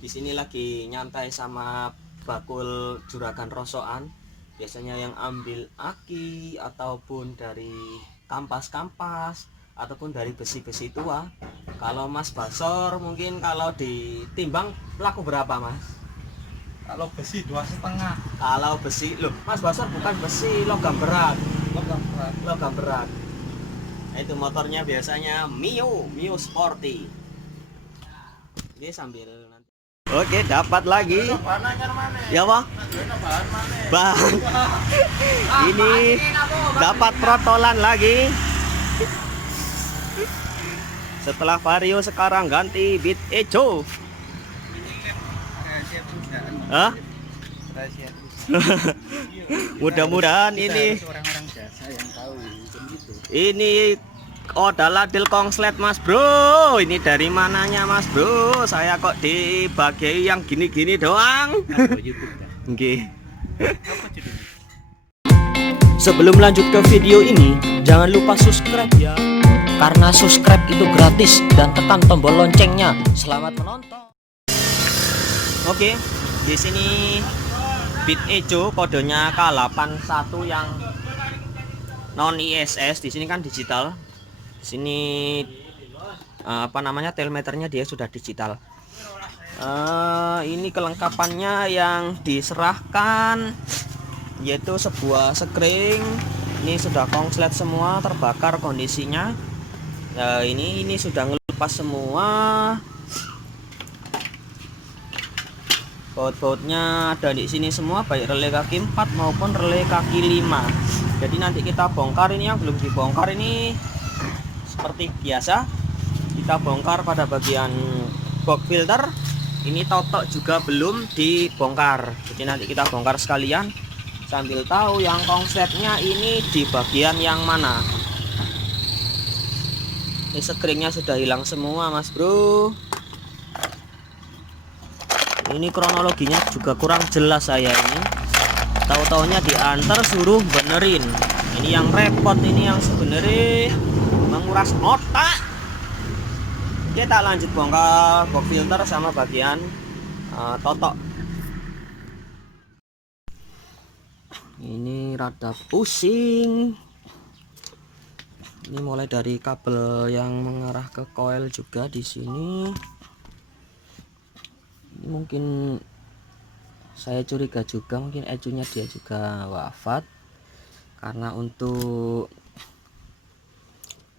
Di sini lagi nyantai sama bakul juragan rosokan. Biasanya yang ambil aki ataupun dari kampas-kampas ataupun dari besi-besi tua. Kalau Mas Basor mungkin kalau ditimbang laku berapa, Mas? Kalau besi 2,5. Kalau besi, loh, Mas Basor bukan besi, logam berat. Logam berat. Logam berat. Nah, itu motornya biasanya Mio Sporty. Ini sambil nanti. Oke, dapat lagi. Ya, Pak. Bahan. Ini dapat protolan lagi. Setelah Vario sekarang ganti Beat Echo. Rahasia perusahaan. Hah? Rahasia perusahaan. Mudah-mudahan Kita ini harus orang-orang jasa yang tahu gitu. ini Odaladil kongslet, Mas Bro. Ini dari mananya, Mas Bro? Saya kok dibagi yang gini-gini doang. YouTube kan. Nggih. Apa judulnya? Sebelum lanjut ke video ini, jangan lupa subscribe ya. Karena subscribe itu gratis dan tekan tombol loncengnya. Selamat menonton. Oke, di sini Beat Echo kodenya K81 yang non ISS. Di sini kan digital. Di sini apa namanya, telemeternya dia sudah digital. Ini kelengkapannya yang diserahkan yaitu sebuah sekring. Ini sudah kongslet semua, terbakar kondisinya. Ini sudah ngelepas semua. Baut-bautnya ada di sini semua, baik relay kaki 4 maupun relay kaki 5. Jadi nanti kita bongkar. Ini yang belum dibongkar ini seperti biasa kita bongkar pada bagian box filter. Ini totok juga belum dibongkar. Jadi nanti kita bongkar sekalian sambil tahu yang konsepnya ini di bagian yang mana. Ini sekringnya sudah hilang semua, Mas Bro. Ini kronologinya juga kurang jelas saya ini. Tahu-taunya diantar suruh benerin. Ini yang repot, ini yang sebenarnya menguras otak. Kita lanjut bongkar box filter sama bagian totok. Ini rada pusing. Ini mulai dari kabel yang mengarah ke coil juga di sini. Ini mungkin saya curiga juga mungkin ecunya dia juga wafat, karena untuk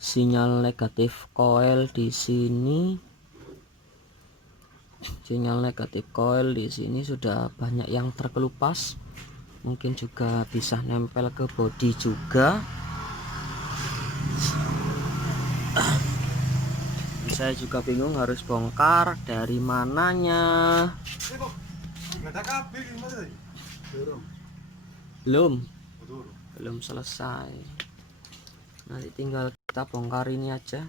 sinyal negatif coil di sini, sudah banyak yang terkelupas. Mungkin juga bisa nempel ke bodi juga. Saya juga bingung harus bongkar dari mananya. Belum selesai. Nanti tinggal kita bongkar ini aja.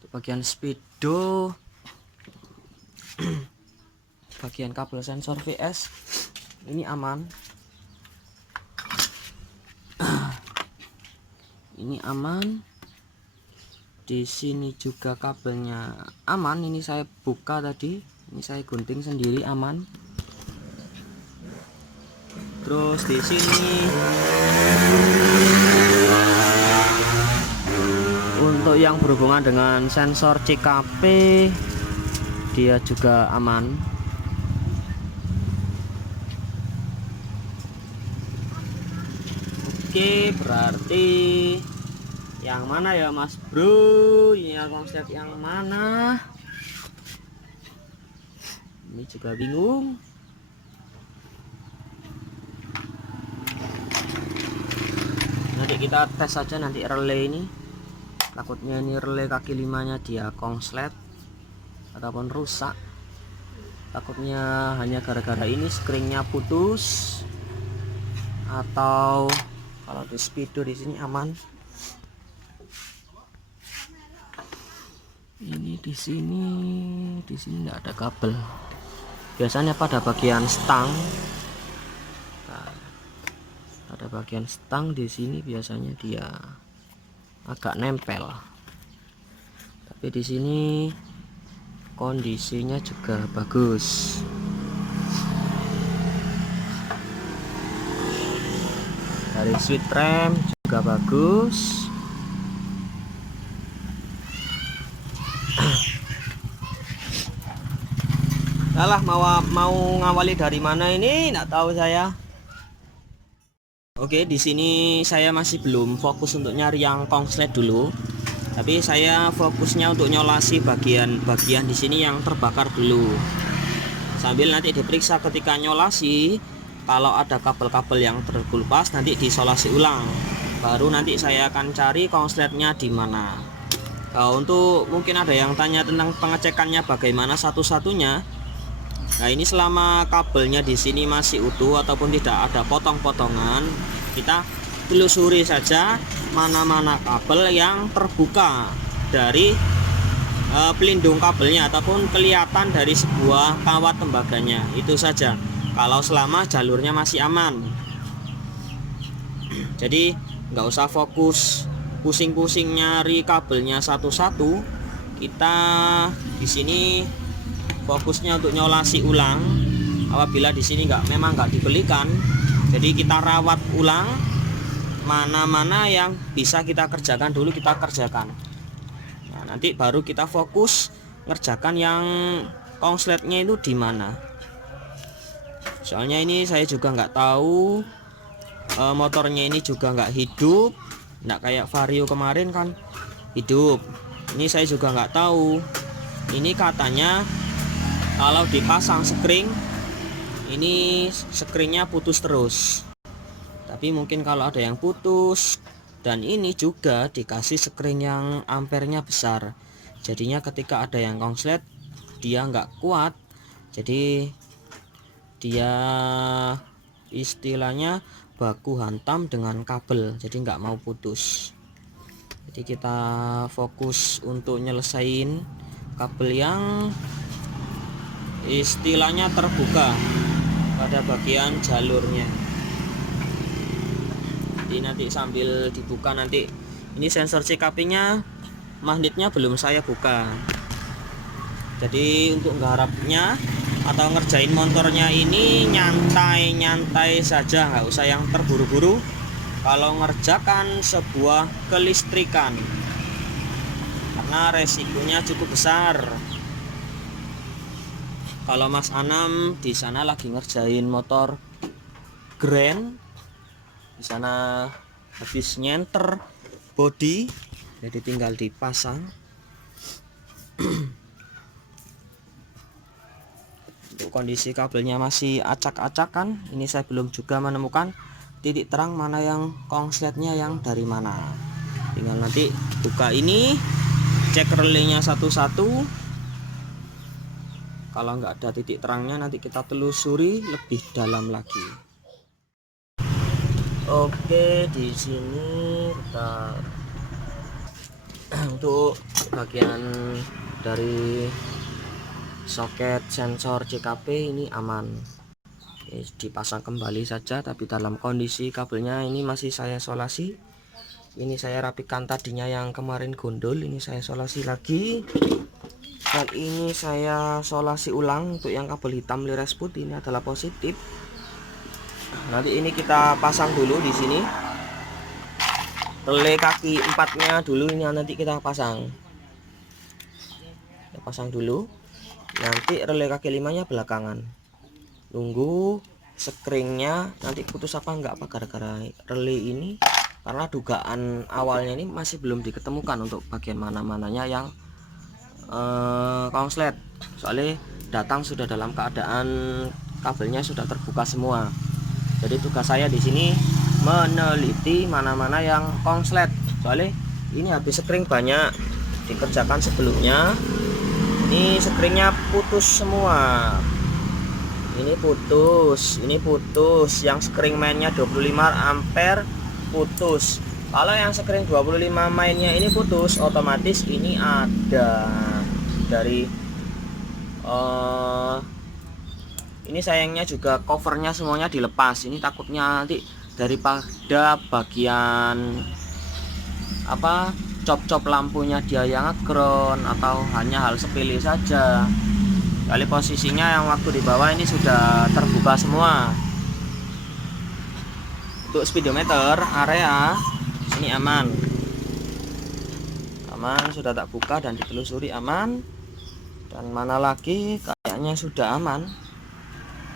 Di bagian speedo, bagian kabel sensor VS ini aman. Ini aman. Di sini juga kabelnya aman. Ini saya buka tadi, ini saya gunting sendiri, aman. Terus di sini untuk yang berhubungan dengan sensor CKP dia juga aman. Oke, berarti yang mana ya, Mas Bro? Ini konsep yang mana? Ini juga bingung. Nanti kita tes saja nanti relay ini. Takutnya ini relay kaki 5-nya dia konslet ataupun rusak. Takutnya hanya gara-gara ini skringnya putus, atau kalau di speedo di sini aman. Ini di sini enggak ada kabel. Biasanya pada bagian stang. Nah, pada bagian stang di sini biasanya dia agak nempel. Tapi di sini kondisinya juga bagus. Dari switch rem juga bagus. Alah, mau ngawali dari mana ini nggak tahu saya. Oke, di sini saya masih belum fokus untuk nyari yang konslet dulu. Tapi saya fokusnya untuk nyolasi bagian di sini yang terbakar dulu. Sambil nanti diperiksa ketika nyolasi, kalau ada kabel-kabel yang terkelupas nanti disolasi ulang. Baru nanti saya akan cari konsletnya di mana. Nah, untuk mungkin ada yang tanya tentang pengecekannya bagaimana satu-satunya. Nah, ini selama kabelnya di sini masih utuh ataupun tidak ada potong-potongan, kita telusuri saja mana-mana kabel yang terbuka dari pelindung kabelnya ataupun kelihatan dari sebuah kawat tembaganya. Itu saja. Kalau selama jalurnya masih aman. Jadi nggak usah fokus pusing-pusing nyari kabelnya satu-satu. Kita di sini fokusnya untuk nyolasi ulang. Apabila di sini memang nggak dibelikan, jadi kita rawat ulang mana-mana yang bisa kita kerjakan dulu, kita kerjakan. Nah, nanti baru kita fokus ngerjakan yang konsletnya itu di mana. Soalnya ini saya juga nggak tahu, motornya ini juga nggak hidup, nggak kayak Vario kemarin kan hidup. Ini saya juga nggak tahu. Ini katanya kalau dipasang spring, ini springnya putus terus. Tapi mungkin kalau ada yang putus, dan ini juga dikasih spring yang ampernya besar, jadinya ketika ada yang konslet dia nggak kuat, jadi dia istilahnya baku hantam dengan kabel, jadi nggak mau putus. Jadi kita fokus untuk nyelesain kabel yang istilahnya terbuka pada bagian jalurnya. Jadi nanti sambil dibuka, nanti ini sensor CKP nya magnetnya belum saya buka. Jadi untuk nggarapnya atau ngerjain motornya ini nyantai-nyantai saja, nggak usah yang terburu-buru kalau ngerjakan sebuah kelistrikan, karena resikonya cukup besar. Kalau Mas Anam di sana lagi ngerjain motor Grand, di sana habis nyenter body, jadi tinggal dipasang. Untuk kondisi kabelnya masih acak-acakan, ini saya belum juga menemukan titik terang mana yang konsletnya yang dari mana. Tinggal nanti buka ini, cek relaynya satu-satu. Kalau nggak ada titik terangnya, nanti kita telusuri lebih dalam lagi. Oke, di sini kita untuk bagian dari soket sensor CKP ini aman. Dipasang kembali saja, tapi dalam kondisi kabelnya ini masih saya solasi. Ini saya rapikan tadinya yang kemarin gondol, ini saya solasi lagi. Dan ini saya solasi ulang untuk yang kabel hitam lires putih, ini adalah positif. Nanti ini kita pasang dulu di sini. Relay kaki 4-nya dulu ini nanti kita pasang. Kita pasang dulu. Nanti relay kaki 5-nya belakangan. Nunggu springnya nanti putus apa enggak apa gara-gara relay ini, karena dugaan awalnya ini masih belum diketemukan untuk bagian mana-mananya yang konslet. Soalnya datang sudah dalam keadaan kabelnya sudah terbuka semua. Jadi tugas saya di sini meneliti mana-mana yang konslet. Soalnya ini habis spring banyak dikerjakan sebelumnya. Ini springnya putus semua. Ini putus. Yang spring mainnya 25 ampere putus. Kalau yang spring 25 mainnya ini putus, otomatis ini ada dari ini sayangnya juga covernya semuanya dilepas. Ini takutnya nanti daripada bagian cop-cop lampunya dia yang ngegron atau hanya hal sepele saja. Kali posisinya yang waktu di bawah ini sudah terbuka semua. Untuk speedometer area sini aman, sudah tak buka dan ditelusuri aman. Dan mana lagi kayaknya sudah aman.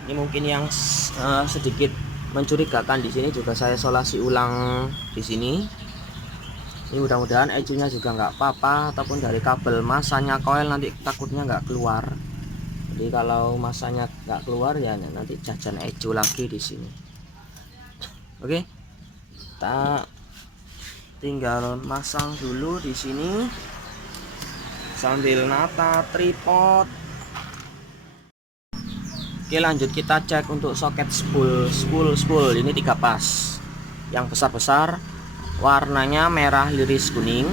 Ini mungkin yang sedikit mencurigakan di sini juga saya isolasi ulang di sini. Ini mudah-mudahan ecunya juga nggak apa-apa, ataupun dari kabel masanya koil nanti takutnya nggak keluar. Jadi kalau masanya nggak keluar ya nanti jajan ecu lagi di sini. Oke, kita tinggal masang dulu di sini sambil nata tripod. Oke, lanjut kita cek untuk soket spool. Ini 3 pas yang besar-besar, warnanya merah liris kuning,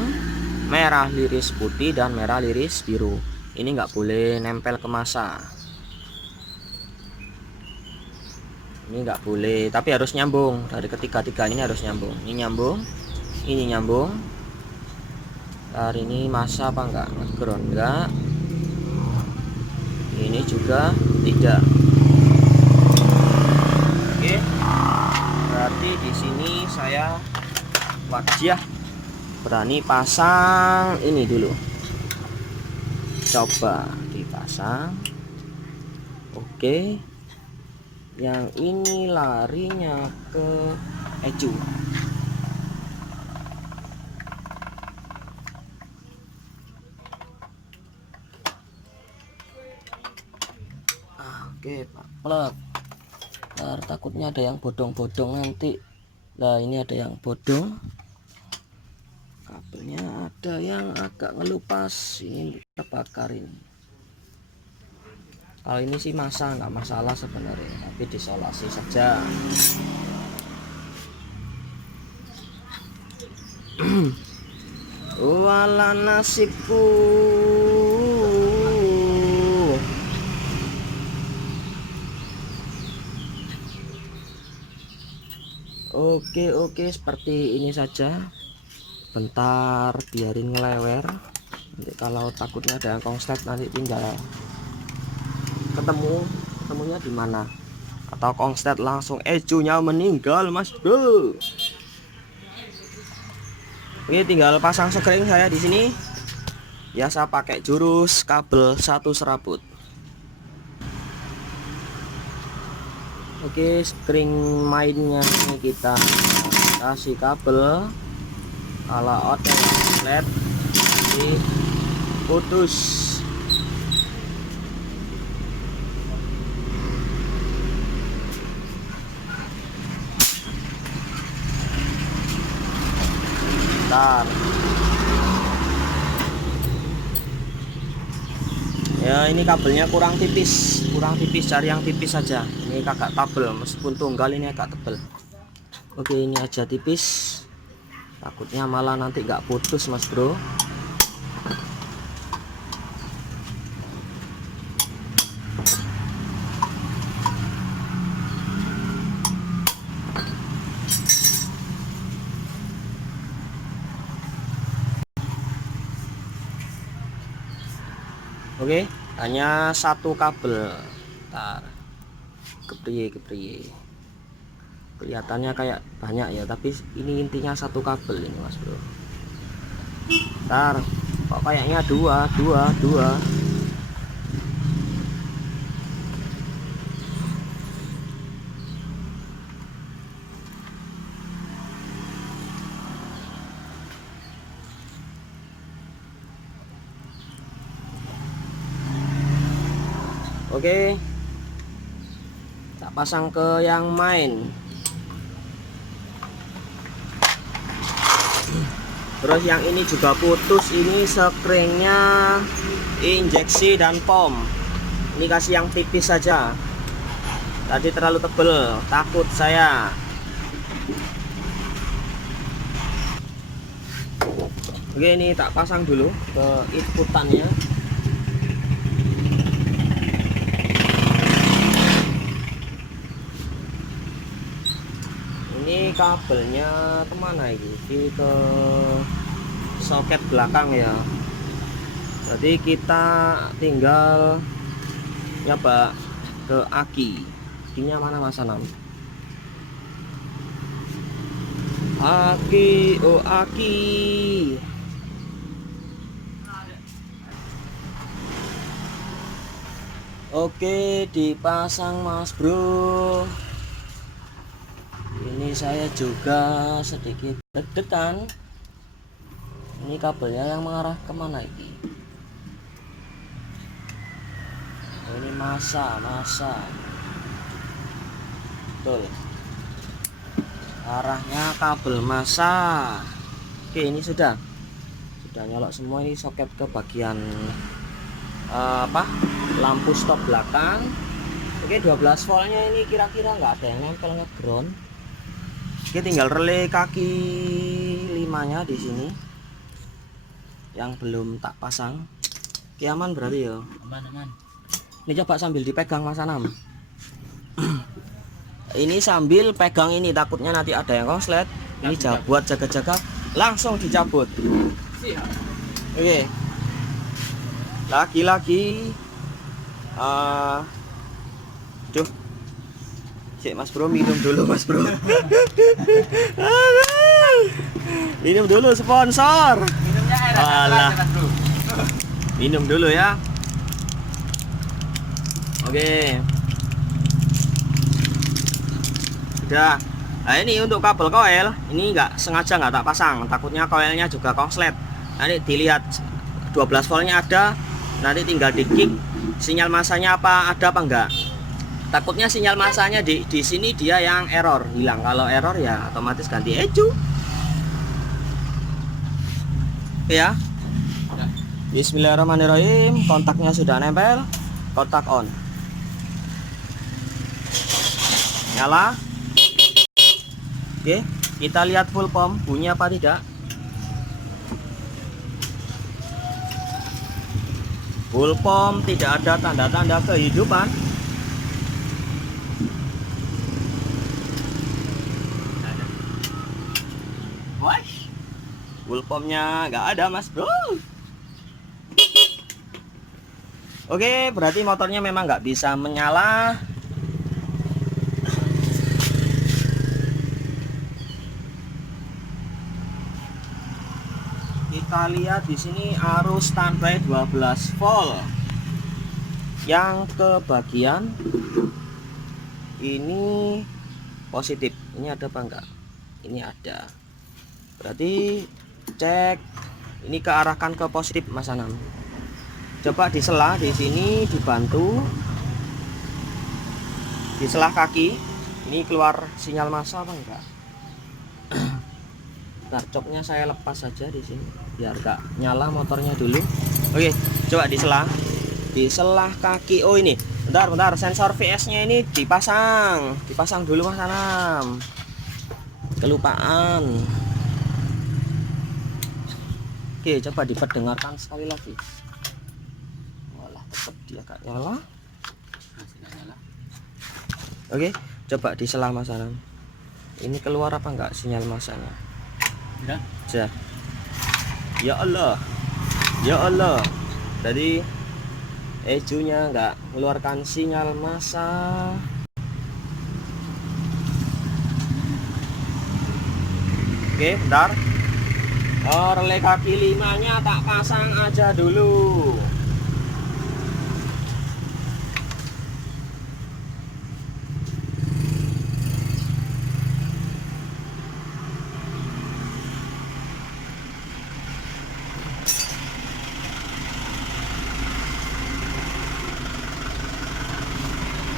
merah liris putih, dan merah liris biru. Ini nggak boleh nempel ke masa, ini nggak boleh, tapi harus nyambung. Dari ketiga-tiga ini harus nyambung. Ini nyambung, ini nyambung. Hari ini masa apa enggak? Ground enggak. Ini juga tidak. Oke, berarti di sini saya wajah berani pasang ini dulu. Coba dipasang. Oke, yang ini larinya ke ecu. Oke, Pak plug. Ntar takutnya ada yang bodong-bodong nanti. Nah, ini ada yang bodong. Kabelnya ada yang agak ngelupas, ini terbakar ini. Kalau ini sih masa nggak masalah sebenarnya, tapi disolasi saja. Wala nasibku. Oke, seperti ini saja. Bentar biarin ngelewer. Nanti kalau takutnya ada yang konslet nanti tinggal ketemunya di mana, atau konslet langsung ecunya meninggal, Mas Bro. Ini tinggal pasang sekring saya di sini. Biasa pakai jurus kabel 1 serabut. Oke, sekring mainnya ini kita kasih kabel. Kalau outlet putus. Bentar. Ya, ini kabelnya kurang tipis, cari yang tipis saja. Ini agak tebel, meskipun tunggal ini agak tebel. Oke, ini aja tipis. Takutnya malah nanti nggak putus, Mas Bro. Oke, hanya 1 kabel. Bentar. Kepriye. Kelihatannya kayak banyak ya, tapi ini intinya 1 kabel ini, Mas Bro. Bentar. Kok kayaknya dua. Oke, tak pasang ke yang main. Terus yang ini juga putus, ini sekringnya injeksi dan pom. Ini kasih yang tipis saja. Tadi terlalu tebel, takut saya. Oke, ini tak pasang dulu ke inputannya. Ini kabelnya kemana ini? Ke soket belakang ya. Jadi kita tinggal nyoba ke aki. Akinya mana Mas Anam? Aki, oh aki. Oke, dipasang Mas Bro. Ini saya juga sedikit deg-degan. Ini kabelnya yang mengarah kemana ini? Oh, ini masa. Betul. Arahnya kabel masa. Oke, ini sudah nyolok semua. Ini soket ke bagian lampu stop belakang. Oke, 12 voltnya ini kira-kira nggak ada yang nempel ngeground. Oke, tinggal relay kaki 5-nya di sini yang belum tak pasang. Oke, aman berarti ya. Aman. Ini coba sambil dipegang Mas Anam. Ini sambil pegang ini, takutnya nanti ada yang konslet. Ini buat jaga-jaga, langsung dicabut. Siap. Oke. Lagi-lagi Cek Mas Bro, minum dulu Mas Bro. Minum dulu sponsor. Minumnya air Alah. Mas Bro. Minum dulu ya. Oke. Udah. Nah, ini untuk kabel koil, ini sengaja nggak tak pasang, takutnya koilnya juga konslet. Nanti dilihat 12 voltnya ada, nanti tinggal di kick sinyal masanya ada apa enggak. Takutnya sinyal masanya di sini dia yang error, hilang. Kalau error ya otomatis ganti ecu. Ya. Bismillahirrahmanirrahim. Kontaknya sudah nempel. Kontak on. Nyala. Oke, kita lihat full pump bunyi apa tidak. Full pump, tidak ada tanda-tanda kehidupan. Wah, full pumpnya nggak ada Mas Bro. Oke, berarti motornya memang nggak bisa menyala. Kita lihat di sini arus standby 12 volt. Yang ke bagian ini positif. Ini ada apa enggak? Ini ada. Berarti cek ini kearahkan ke positif Mas Anam. Coba disela di sini, dibantu. Diselah kaki. Ini keluar sinyal massa apa enggak? Bentar, coknya saya lepas saja di sini biar gak nyala motornya dulu. Oke, coba diselah kaki. Oh ini, bentar, sensor VS-nya ini dipasang dulu Mas Anam. Kelupaan. Oke, coba diperdengarkan sekali lagi. Walah, tetap dia gak nyala. Oke, coba diselah Mas Anam. Ini keluar apa enggak sinyal masanya? Ya. Ya Allah. Jadi ecunya nggak mengeluarkan sinyal massa. Oke, bentar. Relay kaki 5-nya tak pasang aja dulu.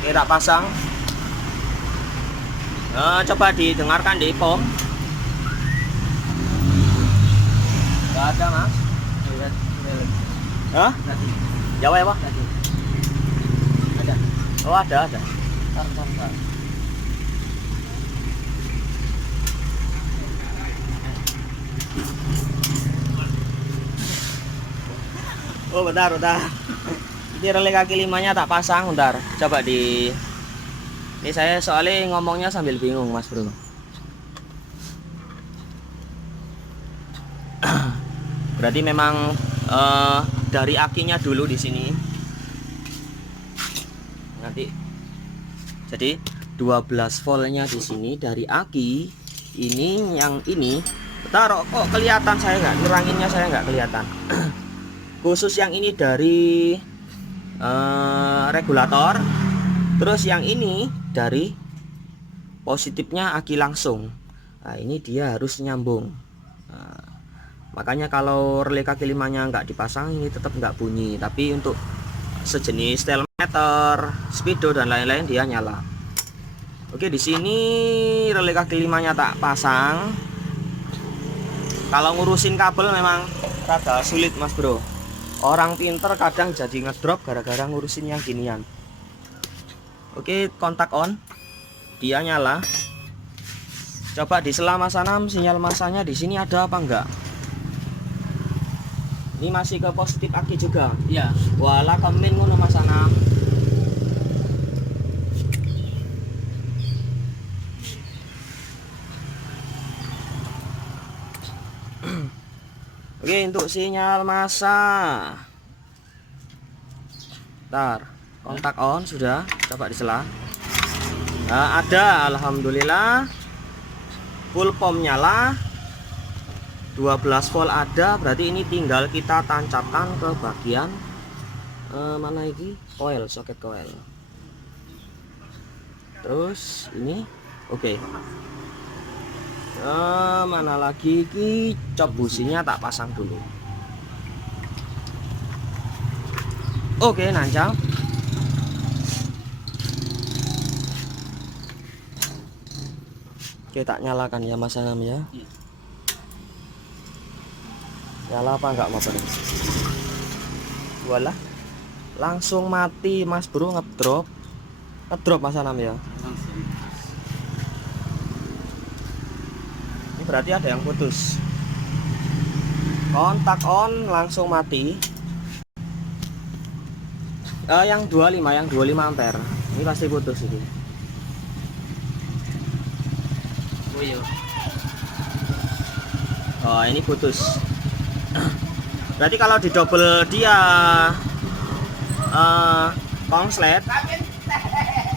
Oke, tak pasang. Coba didengarkan di pom. Gak ada Mas. Hah? Jawa ya Pak? Ada. Oh ada. Bentar. Oh bentar. Ini relay kaki 5-nya tak pasang, bentar. Coba di. Ini saya soalnya ngomongnya sambil bingung Mas Bro. Berarti memang dari akinya dulu di sini. Nanti jadi 12 voltnya di sini dari aki. Ini yang ini. Bentar, kok kelihatan saya nggak neranginnya, saya nggak kelihatan. Khusus yang ini dari regulator. Terus yang ini dari positifnya aki langsung. Nah, ini dia harus nyambung. Nah, makanya kalau relay kaki limanya nggak dipasang, ini tetap nggak bunyi. Tapi untuk sejenis stelmeter, speedo dan lain-lain dia nyala. Oke, di sini relay kaki limanya tak pasang. Kalau ngurusin kabel memang rada sulit, Mas Bro. Orang pinter kadang jadi ngedrop gara-gara ngurusin yang ginian. Oke, kontak on. Dia nyala. Coba di sela Mas Anam, sinyal masanya di sini ada apa enggak? Ini masih ke positif aki juga. Iya. Wala kemin ngono Mas Anam. Oke, untuk sinyal massa. Bentar, kontak on sudah. Coba disela. Nah, ada, alhamdulillah. Full pom nyala. 12 volt ada, berarti ini tinggal kita tancapkan ke bagian mana ini? Coil, soket coil. Terus ini oke. Mana lagi ki cop businya tak pasang dulu. Oke, nancap. Oke, tak nyalakan ya Mas Anam ya. Nyala apa enggak motor? Walah. Langsung mati Mas Bro, ngedrop. Ngedrop Mas Anam ya. Langsung. Ini berarti ada yang putus. Kontak on langsung mati. Yang 25 ampere. Ini pasti putus ini. Oh iya. Oh, ini putus. Berarti kalau di double dia konslet.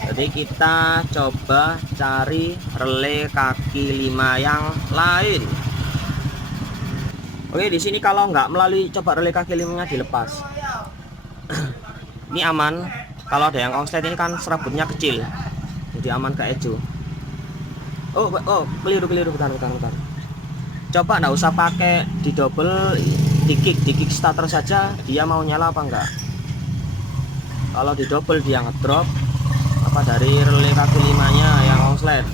Jadi kita coba cari relay kaki 5 yang lain. Oke, di sini kalau nggak melalui coba relay kaki 5-nya dilepas. Ini aman. Kalau ada yang konslet ini kan serabutnya kecil, jadi aman ke ejo. Oh, keliru bentar. Coba nggak usah pakai di double, di kick starter saja, dia mau nyala apa enggak. Kalau di double dia ngedrop apa dari relay kaki 5-nya yang konslet.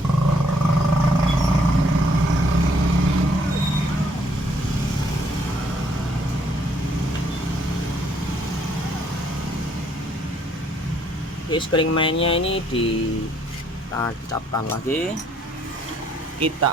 Spring mainnya ini ditancapkan lagi, kita